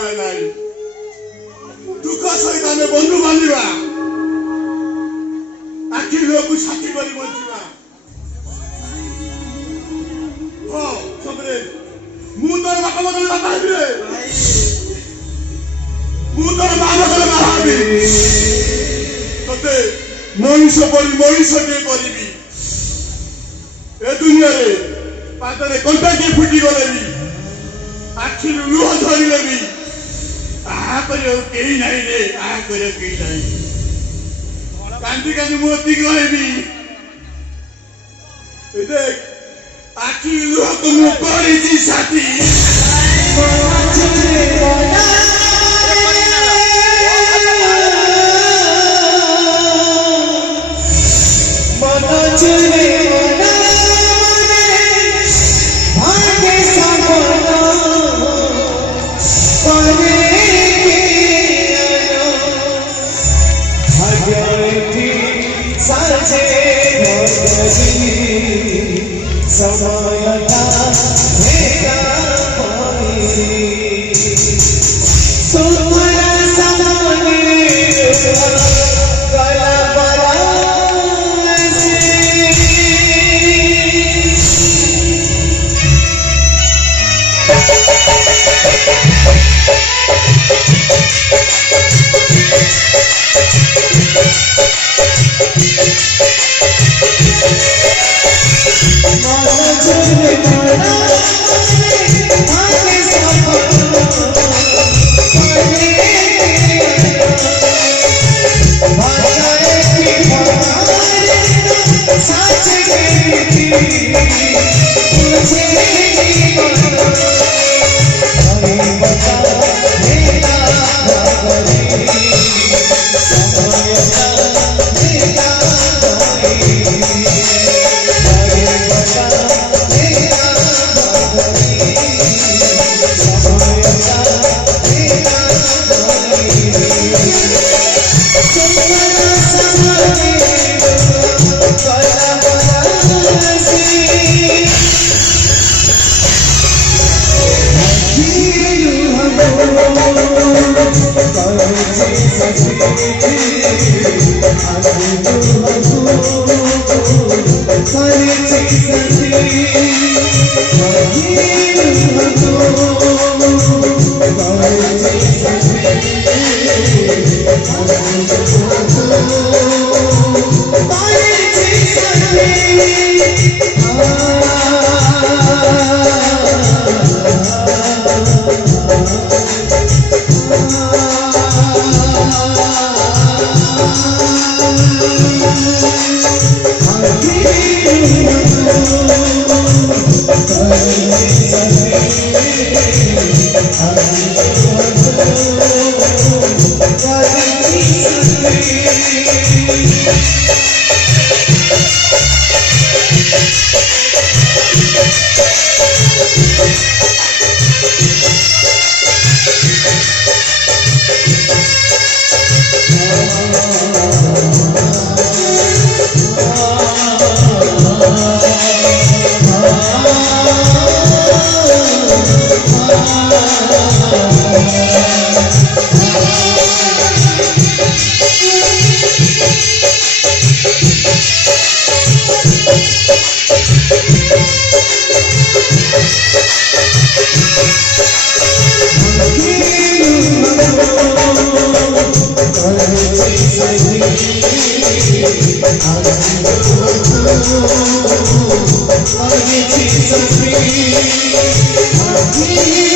उपाय नाही दुख सहित आमे बंधु बांधिबा आखि लोक साथी करी बंचिबा हो सबरे मु तोर बापा बदल बाहाबी रे मु तोर मां बदल बाहाबी तते मनुष्य परी मनुष्य के करिबी ए दुनिया रे पातरे कंटा के फुटी गले भी आखि लुह धरिले भी आ करियो केही नाही रे आ करियो केही नाही कांदी कांदी मोती गले भी ए देख आखि लुह को मु करी दी साथी Thank you.